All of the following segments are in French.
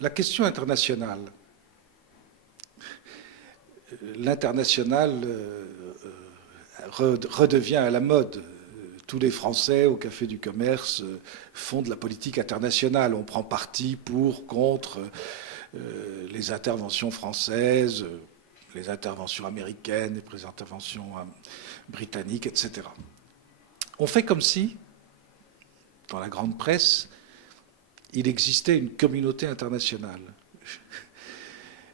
La question internationale. L'international redevient à la mode. Tous les Français au Café du Commerce font de la politique internationale. On prend parti pour, contre les interventions françaises, les interventions américaines, les interventions britanniques, etc. On fait comme si, dans la grande presse, il existait une communauté internationale.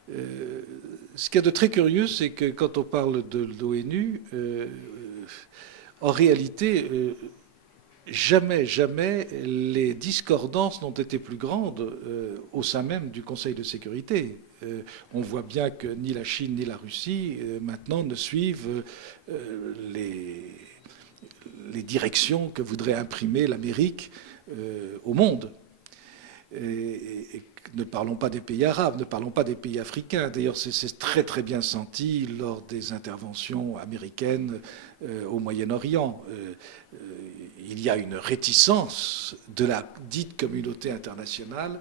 Ce qu'il y a de très curieux, c'est que quand on parle de l'ONU, en réalité, jamais les discordances n'ont été plus grandes au sein même du Conseil de sécurité. On voit bien que ni la Chine ni la Russie maintenant ne suivent les directions que voudrait imprimer l'Amérique au monde. Et ne parlons pas des pays arabes, ne parlons pas des pays africains. D'ailleurs, c'est très très bien senti lors des interventions américaines au Moyen-Orient. Il y a une réticence de la dite communauté internationale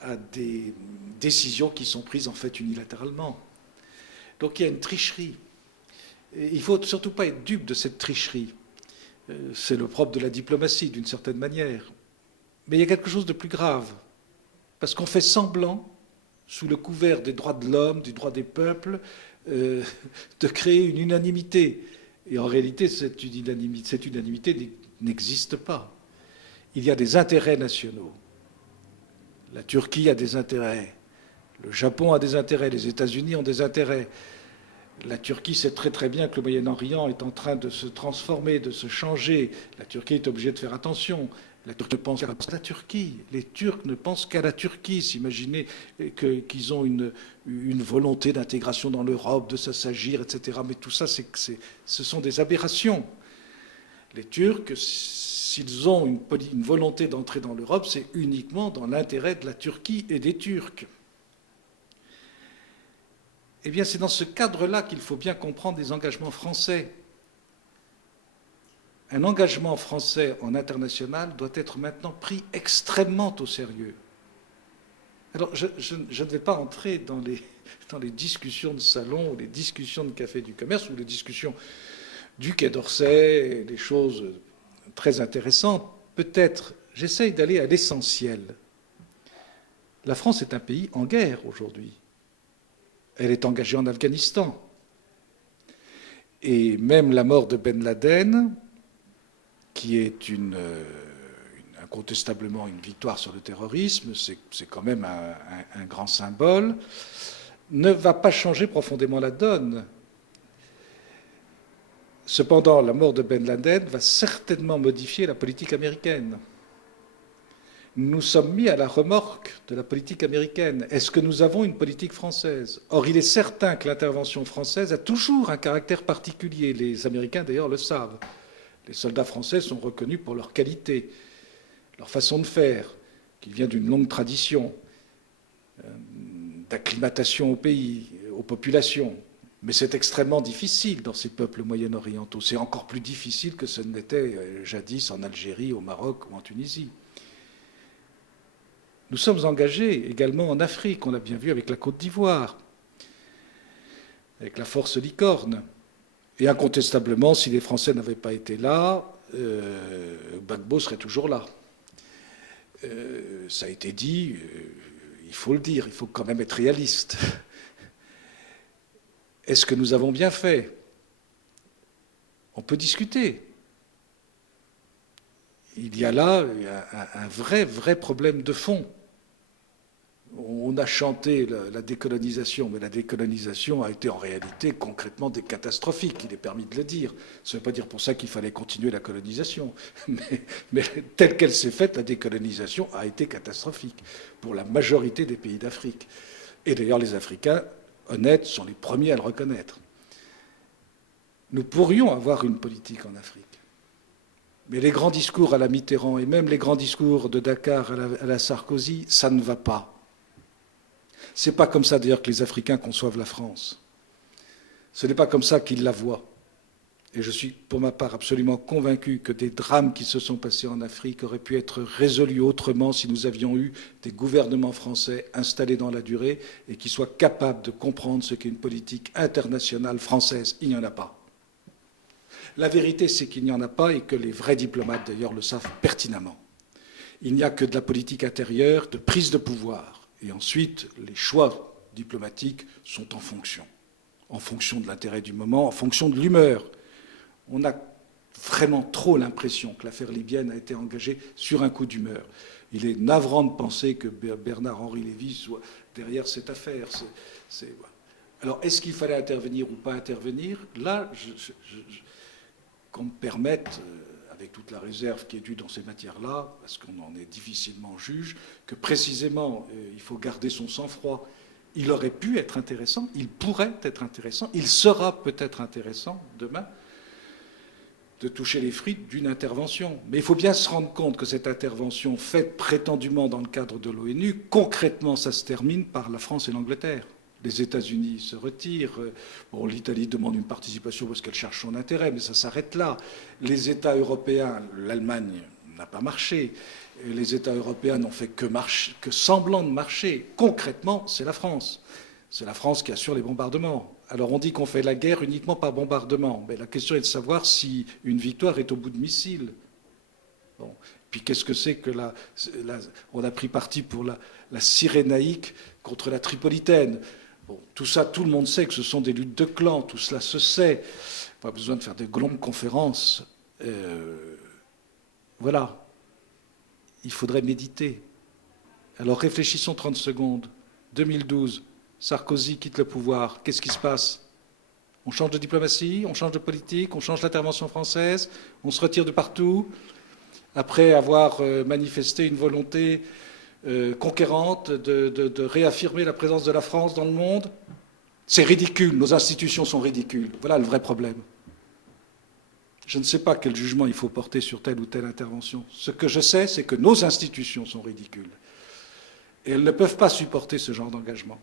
à des décisions qui sont prises en fait unilatéralement. Donc il y a une tricherie. Et il ne faut surtout pas être dupe de cette tricherie. C'est le propre de la diplomatie, d'une certaine manière. Mais il y a quelque chose de plus grave, parce qu'on fait semblant, sous le couvert des droits de l'homme, du droit des peuples, de créer une unanimité. Et en réalité, cette unanimité n'existe pas. Il y a des intérêts nationaux. La Turquie a des intérêts, le Japon a des intérêts, les États-Unis ont des intérêts. La Turquie sait très très bien que le Moyen-Orient est en train de se transformer, de se changer. La Turquie est obligée de faire attention. La Turquie ne pense qu'à la Turquie. Les Turcs ne pensent qu'à la Turquie. S'imaginer qu'ils ont une volonté d'intégration dans l'Europe, de s'assagir, etc. Mais tout ça, ce sont des aberrations. Les Turcs, s'ils ont une volonté d'entrer dans l'Europe, c'est uniquement dans l'intérêt de la Turquie et des Turcs. Eh bien, c'est dans ce cadre-là qu'il faut bien comprendre les engagements français. Un engagement français en international doit être maintenant pris extrêmement au sérieux. Alors, je ne vais pas entrer dans les discussions de salon, ou les discussions de Café du Commerce, ou les discussions du Quai d'Orsay, des choses très intéressantes. Peut-être, j'essaye d'aller à l'essentiel. La France est un pays en guerre aujourd'hui. Elle est engagée en Afghanistan. Et même la mort de Ben Laden, qui est incontestablement une victoire sur le terrorisme, c'est quand même un grand symbole, ne va pas changer profondément la donne. Cependant, la mort de Ben Laden va certainement modifier la politique américaine. Nous sommes mis à la remorque de la politique américaine. Est-ce que nous avons une politique française? Or, il est certain que l'intervention française a toujours un caractère particulier. Les Américains, d'ailleurs, le savent. Les soldats français sont reconnus pour leur qualité, leur façon de faire, qui vient d'une longue tradition d'acclimatation au pays, aux populations. Mais c'est extrêmement difficile dans ces peuples moyen-orientaux. C'est encore plus difficile que ce n'était jadis en Algérie, au Maroc ou en Tunisie. Nous sommes engagés également en Afrique, on l'a bien vu avec la Côte d'Ivoire, avec la force Licorne. Et incontestablement, si les Français n'avaient pas été là, Gbagbo serait toujours là. Ça a été dit, il faut le dire, il faut quand même être réaliste. Est-ce que nous avons bien fait? On peut discuter. Il y a là un vrai problème de fond. On a chanté la décolonisation, mais la décolonisation a été en réalité concrètement catastrophique, il est permis de le dire. Ça ne veut pas dire pour ça qu'il fallait continuer la colonisation, mais telle qu'elle s'est faite, la décolonisation a été catastrophique pour la majorité des pays d'Afrique. Et d'ailleurs, les Africains honnêtes sont les premiers à le reconnaître. Nous pourrions avoir une politique en Afrique. Mais les grands discours à la Mitterrand et même les grands discours de Dakar à la Sarkozy, ça ne va pas. Ce n'est pas comme ça d'ailleurs que les Africains conçoivent la France. Ce n'est pas comme ça qu'ils la voient. Et je suis pour ma part absolument convaincu que des drames qui se sont passés en Afrique auraient pu être résolus autrement si nous avions eu des gouvernements français installés dans la durée et qui soient capables de comprendre ce qu'est une politique internationale française. Il n'y en a pas. La vérité, c'est qu'il n'y en a pas et que les vrais diplomates, d'ailleurs, le savent pertinemment. Il n'y a que de la politique intérieure, de prise de pouvoir. Et ensuite, les choix diplomatiques sont en fonction de l'intérêt du moment, en fonction de l'humeur. On a vraiment trop l'impression que l'affaire libyenne a été engagée sur un coup d'humeur. Il est navrant de penser que Bernard-Henri Lévy soit derrière cette affaire. Alors, est-ce qu'il fallait intervenir ou pas intervenir? Là, qu'on me permette, avec toute la réserve qui est due dans ces matières-là, parce qu'on en est difficilement juge, que précisément, il faut garder son sang-froid. Il aurait pu être intéressant, il pourrait être intéressant, il sera peut-être intéressant demain de toucher les frites d'une intervention. Mais il faut bien se rendre compte que cette intervention, faite prétendument dans le cadre de l'ONU, concrètement, ça se termine par la France et l'Angleterre. Les États-Unis se retirent. Bon, l'Italie demande une participation parce qu'elle cherche son intérêt, mais ça s'arrête là. Les États européens, l'Allemagne n'a pas marché. Les États européens n'ont fait que semblant de marcher. Concrètement, c'est la France. C'est la France qui assure les bombardements. Alors on dit qu'on fait la guerre uniquement par bombardement. Mais la question est de savoir si une victoire est au bout de missiles. Bon. Puis qu'est-ce que c'est que on a pris parti pour la Cyrénaïque contre la Tripolitaine. Bon, tout ça, tout le monde sait que ce sont des luttes de clans, tout cela se sait. Pas besoin de faire des longues conférences. Voilà. Il faudrait méditer. Alors réfléchissons 30 secondes. 2012. Sarkozy quitte le pouvoir. Qu'est-ce qui se passe? On change de diplomatie, on change de politique, on change l'intervention française, on se retire de partout, après avoir manifesté une volonté conquérante de réaffirmer la présence de la France dans le monde. C'est ridicule, nos institutions sont ridicules. Voilà le vrai problème. Je ne sais pas quel jugement il faut porter sur telle ou telle intervention. Ce que je sais, c'est que nos institutions sont ridicules. Et elles ne peuvent pas supporter ce genre d'engagement.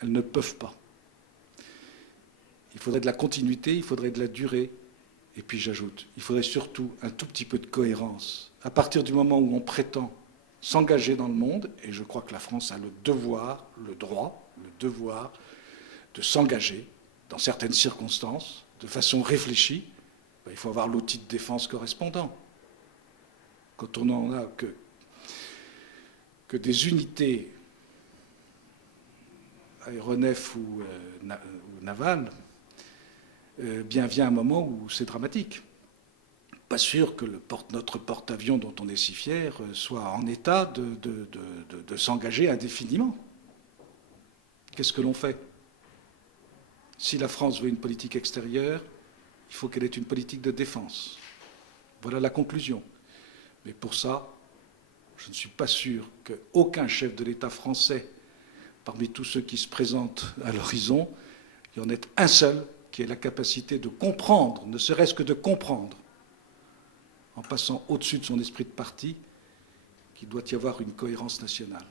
Elles ne peuvent pas. Il faudrait de la continuité, il faudrait de la durée. Et puis j'ajoute, il faudrait surtout un tout petit peu de cohérence. À partir du moment où on prétend s'engager dans le monde, et je crois que la France a le devoir, le droit, le devoir de s'engager dans certaines circonstances, de façon réfléchie, il faut avoir l'outil de défense correspondant. Quand on n'en a que des unités aéronefs ou navales, bien vient un moment où c'est dramatique. Pas sûr que notre porte-avions dont on est si fier soit en état de s'engager indéfiniment. Qu'est-ce que l'on fait? Si la France veut une politique extérieure, il faut qu'elle ait une politique de défense. Voilà la conclusion. Mais pour ça, je ne suis pas sûr qu'aucun chef de l'État français, parmi tous ceux qui se présentent à l'horizon, il y en ait un seul qui ait la capacité de comprendre, ne serait-ce que de comprendre, en passant au-dessus de son esprit de parti, qu'il doit y avoir une cohérence nationale.